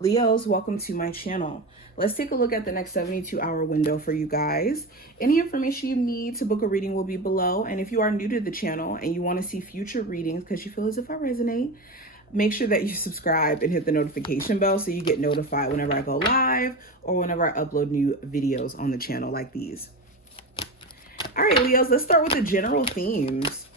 Leos, welcome to my channel. Let's take a look at the next 72-hour window for you guys. Any information you need to book a reading will be below. And if you are new to the channel and you want to see future readings because you feel as if I resonate, make sure that you subscribe and hit the notification bell so you get notified whenever I go live or whenever I upload new videos on the channel like these. All right, Leos, let's start with the general themes.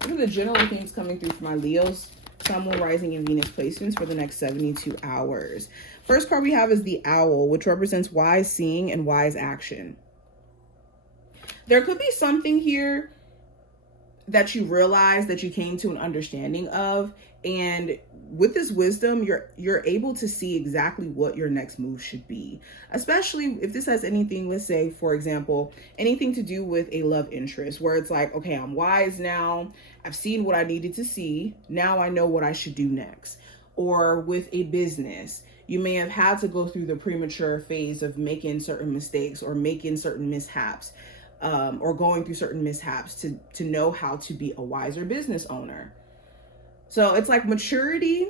What are the general themes coming through for my Leos, Sun, Moon, Rising, and Venus placements for the next 72 hours? First card we have is the Owl, which represents wise seeing and wise action. There could be something here that you realize that you came to an understanding of, and with this wisdom you're able to see exactly what your next move should be, especially if this has anything, let's say for example, anything to do with a love interest, where it's like, okay, I'm wise now, I've seen what I needed to see, now I know what I should do next. Or with a business, you may have had to go through the premature phase of making certain mistakes or making certain mishaps, or going through certain mishaps to know how to be a wiser business owner. So it's like maturity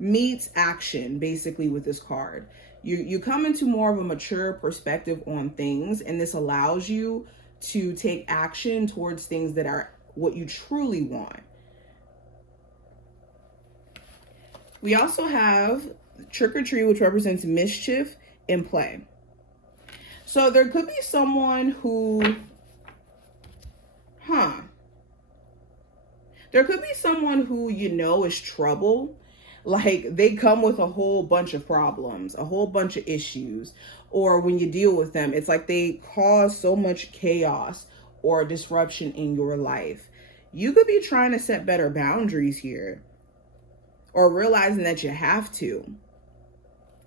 meets action, basically, with this card. You come into more of a mature perspective on things, and this allows you to take action towards things that are what you truly want. We also have Trick or Treat, which represents mischief in play. So there could be someone who, there could be someone who you know is trouble. Like they come with a whole bunch of problems, a whole bunch of issues. Or when you deal with them, it's like they cause so much chaos or disruption in your life. You could be trying to set better boundaries here, or realizing that you have to.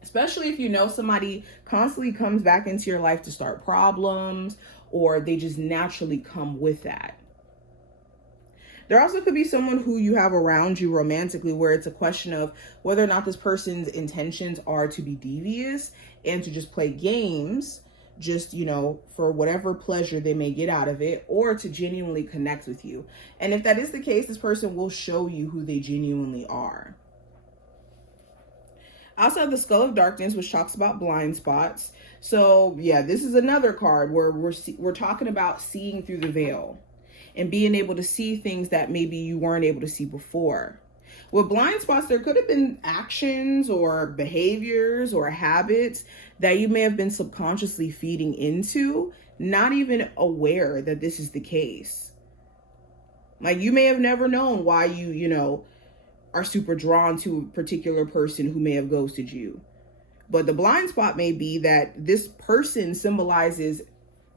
Especially if you know somebody constantly comes back into your life to start problems, or they just naturally come with that. There also could be someone who you have around you romantically, where it's a question of whether or not this person's intentions are to be devious and to just play games, just, for whatever pleasure they may get out of it, or to genuinely connect with you. And if that is the case, this person will show you who they genuinely are. I also have the Skull of Darkness, which talks about blind spots. So yeah, this is another card where we're talking about seeing through the veil and being able to see things that maybe you weren't able to see before. With blind spots, there could have been actions or behaviors or habits that you may have been subconsciously feeding into, not even aware that this is the case. Like you may have never known why you are super drawn to a particular person who may have ghosted you. But the blind spot may be that this person symbolizes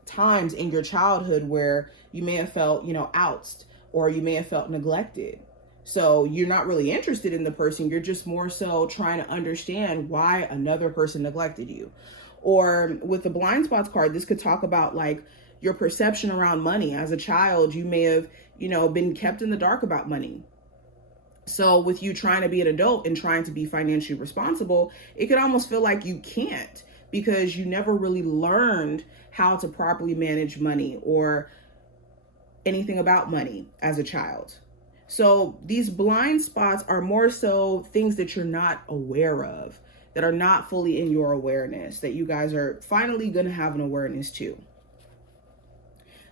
times in your childhood where you may have felt, outsed, or you may have felt neglected. So you're not really interested in the person. You're just more so trying to understand why another person neglected you. Or with the blind spots card, this could talk about like your perception around money. As a child, you may have, been kept in the dark about money. So with you trying to be an adult and trying to be financially responsible, it could almost feel like you can't, because you never really learned how to properly manage money or anything about money as a child. So these blind spots are more so things that you're not aware of, that are not fully in your awareness, that you guys are finally going to have an awareness to.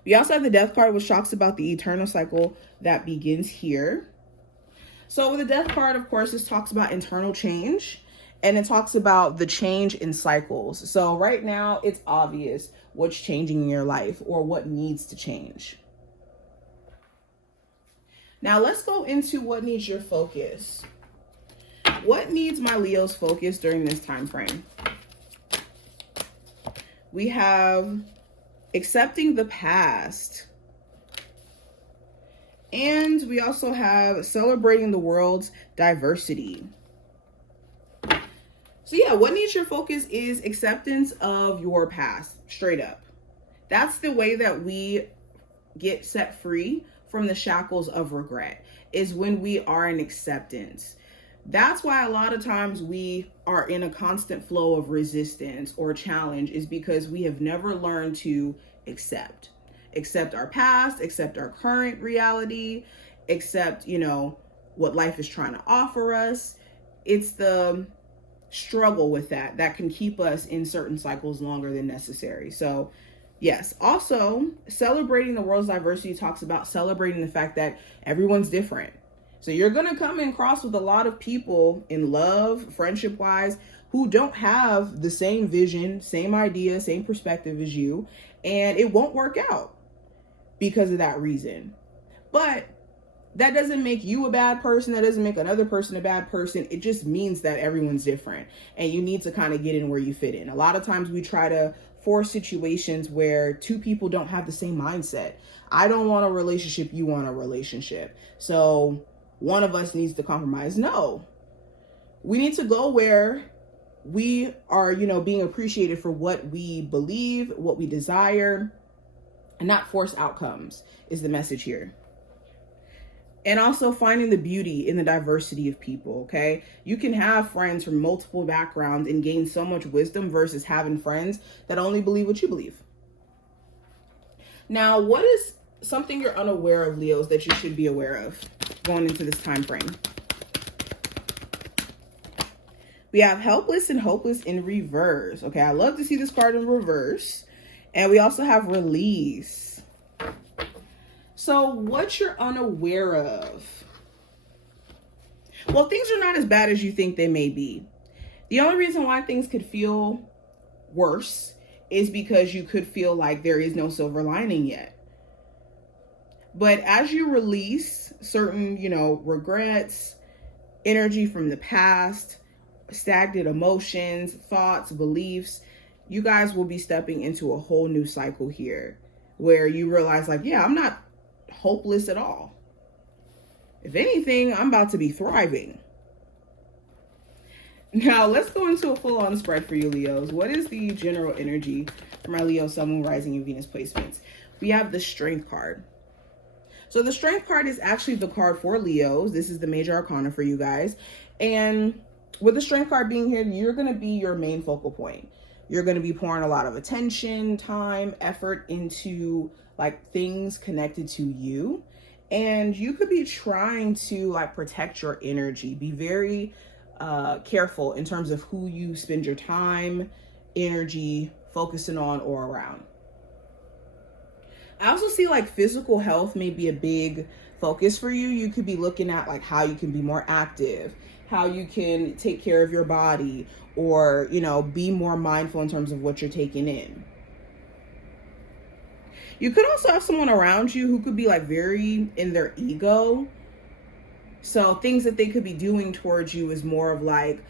We also have the Death card, which talks about the eternal cycle that begins here. So with the Death card, of course, this talks about internal change, and it talks about the change in cycles. So right now, it's obvious what's changing in your life or what needs to change. Now let's go into what needs your focus. What needs my Leo's focus during this time frame? We have accepting the past. And we also have celebrating the world's diversity. So yeah, what needs your focus is acceptance of your past, straight up. That's the way that we get set free from the shackles of regret, is when we are in acceptance. That's why a lot of times we are in a constant flow of resistance or challenge, is because we have never learned to accept our past, accept our current reality, accept, what life is trying to offer us. It's the struggle with that can keep us in certain cycles longer than necessary. So yes, also celebrating the world's diversity talks about celebrating the fact that everyone's different. So you're going to come and cross with a lot of people in love, friendship wise, who don't have the same vision, same idea, same perspective as you, and it won't work out because of that reason. But that doesn't make you a bad person. That doesn't make another person a bad person. It just means that everyone's different and you need to kind of get in where you fit in. A lot of times we try to force situations where two people don't have the same mindset. I don't want a relationship. You want a relationship. So one of us needs to compromise. No, we need to go where we are, being appreciated for what we believe, what we desire, and not force outcomes is the message here. And also finding the beauty in the diversity of people, okay? You can have friends from multiple backgrounds and gain so much wisdom versus having friends that only believe what you believe. Now, what is something you're unaware of, Leos, that you should be aware of going into this time frame? We have helpless and hopeless in reverse. Okay, I love to see this card in reverse. And we also have release. So what you're unaware of? Well, things are not as bad as you think they may be. The only reason why things could feel worse is because you could feel like there is no silver lining yet. But as you release certain, regrets, energy from the past, stagnant emotions, thoughts, beliefs, you guys will be stepping into a whole new cycle here where you realize like, yeah, I'm not hopeless at all. If anything, I'm about to be thriving. Now let's go into a full-on spread for you, Leos. What is the general energy for my Leo, Sun, Moon, Rising, and Venus placements? We have the Strength card. So the Strength card is actually the card for Leos. This is the major arcana for you guys. And with the Strength card being here, you're going to be your main focal point. You're going to be pouring a lot of attention, time, effort into like things connected to you. And you could be trying to like protect your energy. Be very careful in terms of who you spend your time, energy focusing on or around. I also see like physical health may be a big focus for you. You could be looking at like how you can be more active, how you can take care of your body, or, be more mindful in terms of what you're taking in. You could also have someone around you who could be like very in their ego. So things that they could be doing towards you is more of like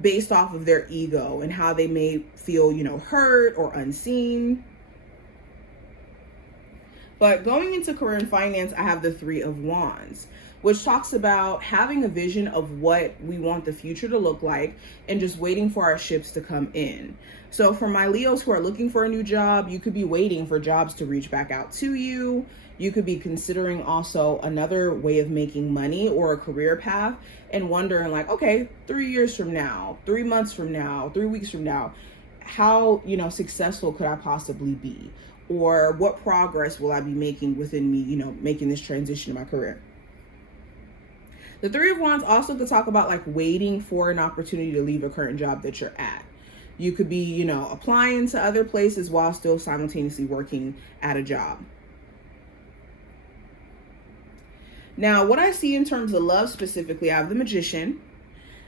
based off of their ego and how they may feel, hurt or unseen. But going into career and finance, I have the Three of Wands, which talks about having a vision of what we want the future to look like and just waiting for our ships to come in. So for my Leos who are looking for a new job, you could be waiting for jobs to reach back out to you. You could be considering also another way of making money or a career path and wondering like, okay, 3 years from now, 3 months from now, 3 weeks from now, how, successful could I possibly be? Or what progress will I be making within me, making this transition in my career? The Three of Wands also could talk about like waiting for an opportunity to leave a current job that you're at. You could be, applying to other places while still simultaneously working at a job. Now, what I see in terms of love specifically, I have the Magician.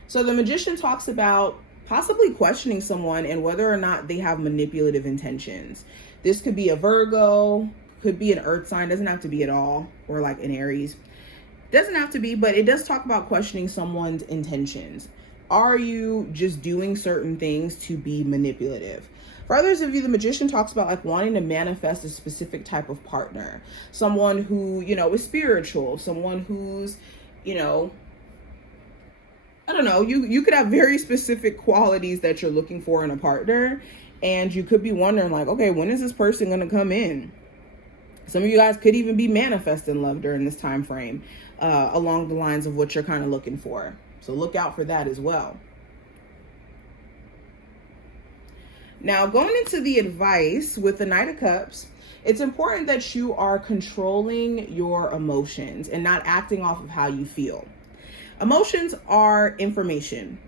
So the Magician talks about possibly questioning someone and whether or not they have manipulative intentions. This could be a Virgo, could be an earth sign, doesn't have to be at all, or like an Aries. Doesn't have to be, but it does talk about questioning someone's intentions. Are you just doing certain things to be manipulative? For others of you, the Magician talks about like wanting to manifest a specific type of partner. Someone who, is spiritual, someone who's, I don't know, you could have very specific qualities that you're looking for in a partner. And you could be wondering like, okay, when is this person going to come in? Some of you guys could even be manifesting love during this time frame, along the lines of what you're kind of looking for. So look out for that as well. Now, going into the advice with the Knight of Cups, it's important that you are controlling your emotions and not acting off of how you feel. Emotions are information,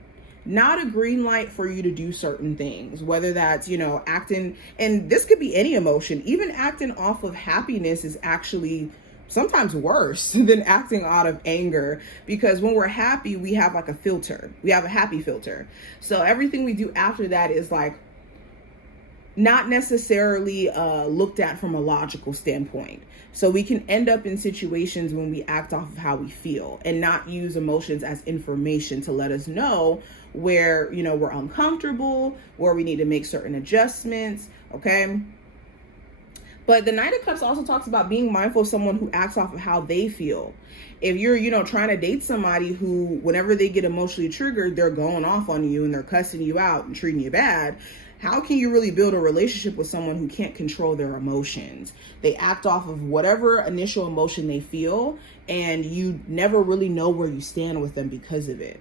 not a green light for you to do certain things, whether that's, acting, and this could be any emotion. Even acting off of happiness is actually sometimes worse than acting out of anger, because when we're happy, we have like a filter. We have a happy filter. So everything we do after that is like not necessarily looked at from a logical standpoint. So we can end up in situations when we act off of how we feel and not use emotions as information to let us know where, we're uncomfortable, where we need to make certain adjustments, okay? But the Knight of Cups also talks about being mindful of someone who acts off of how they feel. If you're, trying to date somebody who, whenever they get emotionally triggered, they're going off on you and they're cussing you out and treating you bad, how can you really build a relationship with someone who can't control their emotions? They act off of whatever initial emotion they feel, and you never really know where you stand with them because of it.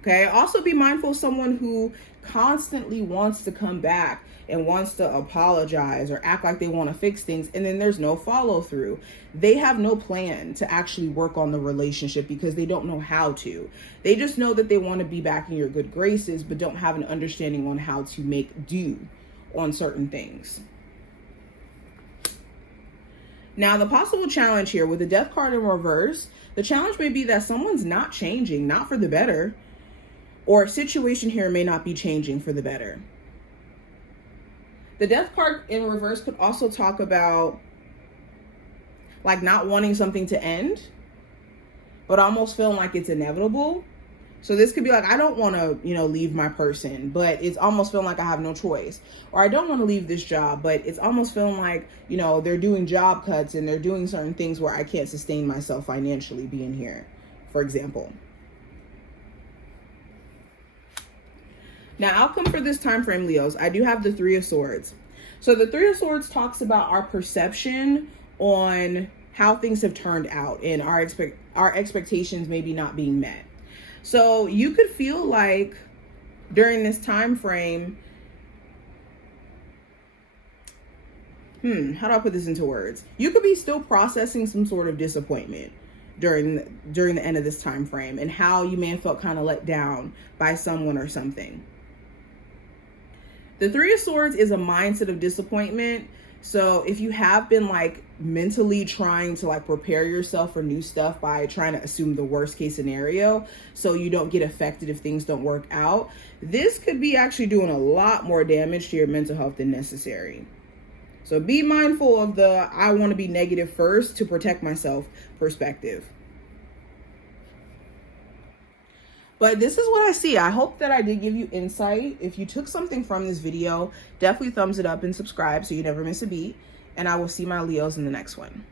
Okay, also be mindful of someone who constantly wants to come back and wants to apologize or act like they want to fix things, and then there's no follow through. They have no plan to actually work on the relationship because they don't know how to. They just know that they want to be back in your good graces, but don't have an understanding on how to make do on certain things. Now, the possible challenge here with the Death card in reverse, the challenge may be that someone's not changing, not for the better, or a situation here may not be changing for the better. The Death card in reverse could also talk about like not wanting something to end, but almost feeling like it's inevitable. So this could be like, I don't want to, leave my person, but it's almost feeling like I have no choice. Or I don't want to leave this job, but it's almost feeling like, they're doing job cuts and they're doing certain things where I can't sustain myself financially being here, for example. Now, outcome for this time frame, Leos, I do have the Three of Swords. So the Three of Swords talks about our perception on how things have turned out and our expectations maybe not being met. So you could feel like during this time frame, how do I put this into words? You could be still processing some sort of disappointment during the end of this time frame, and how you may have felt kind of let down by someone or something. The Three of Swords is a mindset of disappointment. So if you have been like mentally trying to like prepare yourself for new stuff by trying to assume the worst case scenario so you don't get affected if things don't work out, this could be actually doing a lot more damage to your mental health than necessary. So be mindful of the I want to be negative first to protect myself perspective. But this is what I see. I hope that I did give you insight. If you took something from this video, definitely thumbs it up and subscribe so you never miss a beat. And I will see my Leos in the next one.